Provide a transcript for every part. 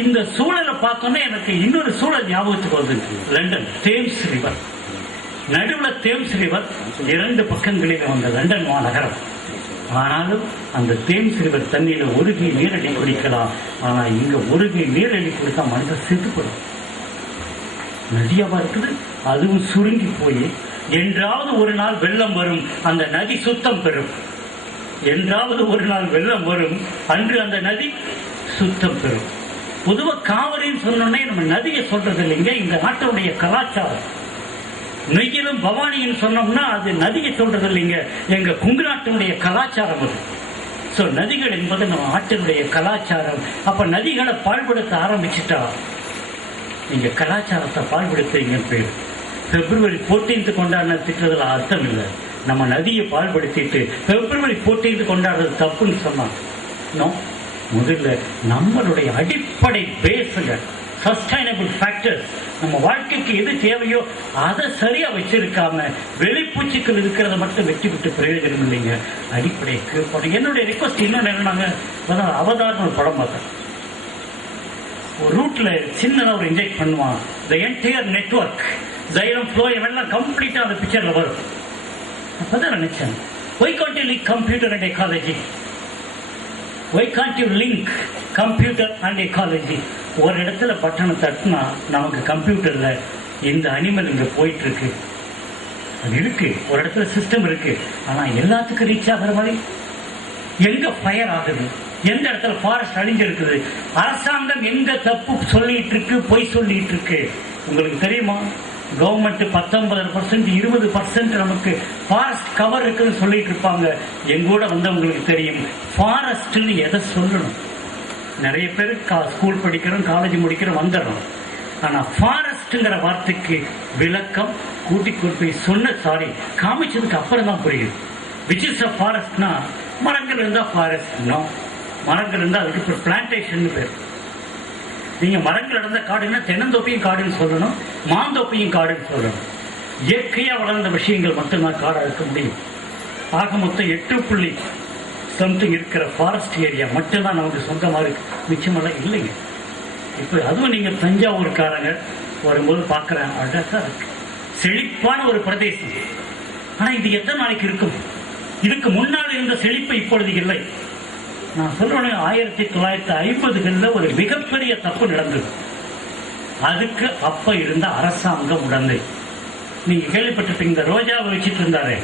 இந்த சூழலை பார்த்தோன்னே எனக்கு இன்னொரு சூழல் ஞாபகத்துக்கு வந்து லண்டன் தேம்ஸ் ரிவர். நடுவில் தேம்ஸ் ரிவர், 2 பக்கங்களில் வந்த லண்டன் மாநகரம். ஆனாலும் அந்த தேம்ஸ் ரிவர் தண்ணியில ஒருகை நீரடி குடிக்கலாம். ஆனா இங்க ஒருகை நீரடி குடித்தா மனிதன் செத்துப்படும். நதியாவா இருக்குது, அதுவும் சுருங்கி போய் என்றாவது ஒரு நாள் வெள்ளம் வரும், அந்த நதி சுத்தம் பெறும். என்றாவது ஒரு நாள் வெள்ளம் வரும், அன்று அந்த நதி சுத்தம் பெறும். பொதுவா காவிரின்னு சொன்னோன்னே நம்ம நதியை சொல்றது இல்லைங்க, இந்த நாட்டுடைய கலாச்சாரம். நெய்யிலும் பவானின்னு சொன்னோம்னா அது நதியை சொல்றது இல்லைங்க, எங்க குங்கு நாட்டினுடைய கலாச்சாரம் அது. சோ நதிகள் என்பது நம்ம நாட்டினுடைய கலாச்சாரம். அப்ப நதிகளை பாழ்படுத்த ஆரம்பிச்சுட்டா நீங்க கலாச்சாரத்தை பாழ்படுத்துறீங்கன்னு பேர். பிப்ரவரி 14 கொண்டாடின திட்டத்தில் அர்த்தம் இல்லை. நம்ம நதியை பாழ்படுத்திட்டு பிப்ரவரி 14 கொண்டாடுறது தப்புன்னு சொன்னாங்க. முதல்ல நம்மளுடைய அடிப்படை பேசுங்க, சஸ்டைனபிள் ஃபேக்டர்ஸ், நம்ம வாழ்க்கைக்கு எது தேவையோ அதை சரியா வச்சிருக்காம வெளிப்பூச்சிகள் இருக்கிறத மட்டும் வெட்டி விட்டு பிரயோஜனம் இல்லைங்க. அடிப்படை கேட்போம். என்னுடைய ரிக்வஸ்ட் இன்னொன்று என்னன்னாங்க, அவதாரம் ஒரு படம் பார்த்தேன். ஒரு ரூட்ல சின்னதா ஒரு இன்ஜெக்ட் பண்ணுவான், த என்டையர் நெட்வொர்க் தைரம் ஃப்ளோ எல்லாம் கம்ப்ளீட்டா அந்த பிக்சர்ல வரும். அப்பதான் நினைச்சேன், Y Gantt you link computer and ecology? Y Gantt you link computer and ecology? ஒரு இடத்துல பட்டனை தட்டினா நமக்கு கம்ப்யூட்டர்ல இந்த அனிமல் இங்க போயிட்டு இருக்கு, அது இருக்கு, ஒரு இடத்துல சிஸ்டம் இருக்கு. ஆனா எல்லாத்துக்கும் ரீச் ஆகிற மாதிரி எங்க ஃபயர் ஆகுது, எந்த இடத்துல ஃபாரஸ்ட் அழிஞ்சிருக்குது, அரசாங்கம் எங்க தப்பு சொல்லிட்டு இருக்கு, பொய் சொல்லிட்டு இருக்கு. உங்களுக்கு தெரியுமா, கவர்மெண்ட் 19%, 20% நமக்கு ஃபாரஸ்ட் கவர் இருக்குன்னு சொல்லிட்டு இருப்பாங்க. எங்கூட வந்தவங்களுக்கு தெரியும் ஃபாரஸ்ட்னு எதை சொல்லணும். நிறைய பேர் ஸ்கூல் படிக்கிறோம், காலேஜ் முடிக்கிறோம், வந்துடுறோம். ஆனா ஃபாரஸ்ட்ங்கிற வார்த்தைக்கு விளக்கம் கூட்டி கொண்டு போய் காமிச்சதுக்கு அப்புறம் தான் புரியுது. விச் இஸ் அ ஃபாரஸ்ட்னா மரங்கள் இருந்தா ஃபாரஸ்ட், மரங்கள் இருந்தா அதுக்கு பிளான்டேஷன் பேர். நீங்க மரங்கள் நடந்த காடுன்னா தென்னந்தோப்பையும் காடுன்னு சொல்லணும், மாந்தோப்பையும் காடுன்னு சொல்லணும். இயற்கையா வளர்ந்த விஷயங்கள் மட்டும்தான் காடா இருக்க முடியும். ஆக மொத்தம் 8.something இருக்கிற ஃபாரஸ்ட் ஏரியா மட்டும்தான் நமக்கு சொந்தமா இருக்கு, மிச்சமெல்லாம் இல்லைங்க. இப்ப அதுவும் நீங்க தஞ்சாவூர்காரங்க வரும்போது பாக்குறேன், அழகா இருக்கு, செழிப்பான ஒரு பிரதேசம். ஆனா இது எத்தனை நாளைக்கு இருக்கும்? இதுக்கு முன்னால் இருந்த செழிப்பு இப்பொழுது இல்லை. நான் சொல்றேன், 1950களில் ஒரு மிகப்பெரிய தப்பு நடந்தது. அதுக்கு அப்ப இருந்த அரசாங்கம் உடனே, நீங்க கேள்விப்பட்டிருப்பீங்க, ரோஜாவை வச்சுட்டு இருந்தாரு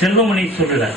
செல்வமணி சொல்றார்.